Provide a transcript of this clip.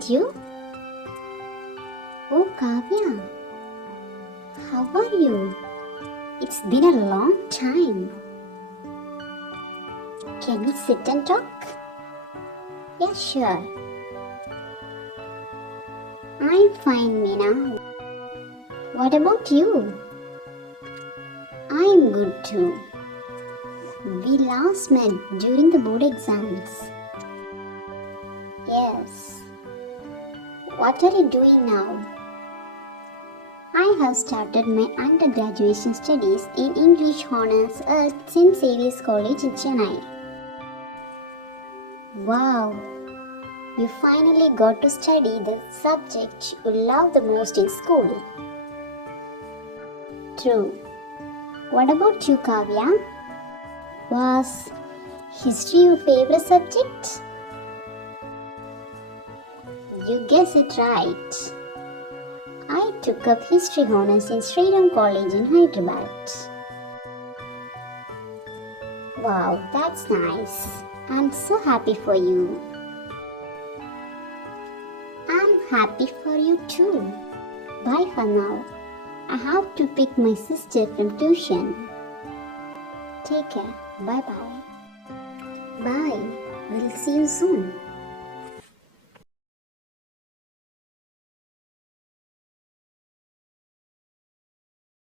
about you? Oh, Kavya, how are you? It's been a long time. Can we sit and talk? Yeah, sure. I'm fine, Meena. What about you? I'm good too. We last met during the board exams. Yes. What are you doing now? I have started my undergraduate studies in English Honours at St. Xavier's College in Chennai. Wow, you finally got to study the subject you love the most in school. True. What about you, Kavya? Was history your favorite subject? You guessed it right. I took up history honors in Sri Ram College in Hyderabad. Wow, that's nice. I'm so happy for you. I'm happy for you too. Bye for now. I have to pick my sister from tuition. Take care. Bye bye. Bye. We'll see you soon.